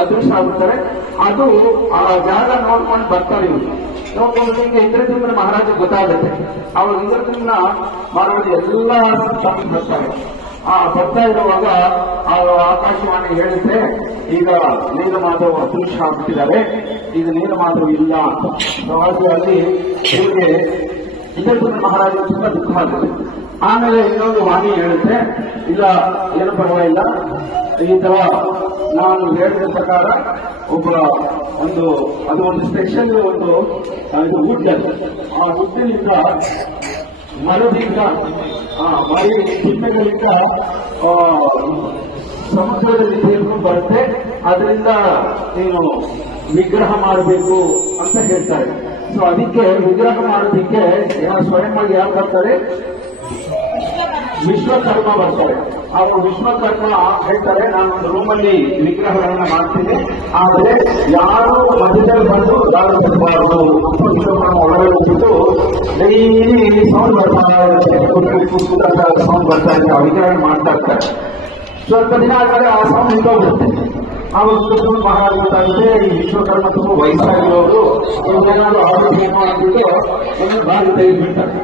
ಅದೃಶ್ಯ ಆಗ್ಬಿಡ್ತಾರೆ. ಅದು ಆ ಜಾಗ ನೋಡ್ಕೊಂಡು ಬರ್ತಾರೆ ಇವರು. ನೋಡ್ಕೊಂಡು ಹಿಂಗೆ ಇಂದ್ರಜಿಮ್ನ ಮಹಾರಾಜ ಗೊತ್ತಾಗುತ್ತೆ. ಅವರು ಇಂದ್ರಜಿಮ್ನ ಮಹಾರಾಜ ಎಲ್ಲ ಬರ್ತಾರೆ. ಬರ್ತಾ ಇರುವಾಗ ಅವರು ಆಕಾಶವಾಣಿ ಹೇಳುತ್ತೆ, ಈಗ ನೀಲಮಾಧವ್ ಅದೃಶ್ಯ ಆಗ್ಬಿಟ್ಟಿದ್ದಾರೆ, ಈಗ ನೀಲಮಾಧವ್ ಇಲ್ಲ ಅಂತ. ಅಲ್ಲಿ ಇವರಿಗೆ ಇಂದ್ರಜಿಮ್ನ ಮಹಾರಾಜ ತುಂಬಾ ದುಃಖ ಆಗುತ್ತೆ. ಆಮೇಲೆ ಇನ್ನೊಂದು ವಾಣಿ ಹೇಳುತ್ತೆ, ಇಲ್ಲ ಏನು ಪರವಾಗಿಲ್ಲ, ಈ ತರ ನಾನು ಹೇಳಿದ ಪ್ರಕಾರ ಅದು ಒಂದು ಸ್ಪೆಷಲ್ ಇದು ವುಡ್, ಆ ವುಡ್ಡಿನಿಂದ ಮರದಿಂದ ಮರಿ ತಿಪ್ಪೆಗಳಿಂದ ಸಮುದ್ರದಲ್ಲಿ ನೀರು ಬರುತ್ತೆ, ಅದರಿಂದ ನೀನು ವಿಗ್ರಹ ಮಾಡಬೇಕು ಅಂತ ಹೇಳ್ತಾರೆ. ಸೊ ಅದಕ್ಕೆ ವಿಗ್ರಹ ಮಾಡೋದಿಕ್ಕೆ ಸ್ವಯಂ ಆಗಿ ಯಾರು ಬರ್ತಾರೆ? ವಿಶ್ವಕರ್ಮ ಬರ್ತಾರೆ. ಅವರು ವಿಶ್ವಕರ್ಮ ಹೇಳ್ತಾರೆ, ನಾನು ಒಂದು ರೂಮಲ್ಲಿ ವಿಗ್ರಹಗಳನ್ನ ಮಾಡ್ತೀನಿ, ಆದರೆ ಯಾರು ಮಧ್ಯದಲ್ಲಿ ಬಂದು ಯಾರು ಬರಬಾರದು. ಒಳಗಡೆ ಹೋಗ್ಬಿಟ್ಟು ಡೈಲಿ ಸೌಂಡ್ ಬರ್ತಾ ಇರುತ್ತೆ, ಸೌಂಡ್ ಬರ್ತಾ ಇರುತ್ತೆ, ವಿಗ್ರಹ ಮಾಡ್ತಾ ಇರ್ತಾರೆ. ಸ್ವಲ್ಪ ದಿನ ಆದ್ಮೇಲೆ ಆ ಸೌಂಡ್ ನಿಂತೋಗ್ಬಿಡುತ್ತೆ. ಆವಾಗ ಮಹಾರಾಜ ಗೊತ್ತಾಗುತ್ತೆ, ಈ ವಿಶ್ವಕರ್ಮ ತುಂಬ ವಯಸ್ಸಾಗಿರೋರು, ಇವ್ರೇನಾದ್ರು ಆರೋಗ್ಯ ಮಾಡ್ಬಿಟ್ಟು ಬಾಗಿ ತೆಗೆದ್ಬಿಡ್ತಾರೆ.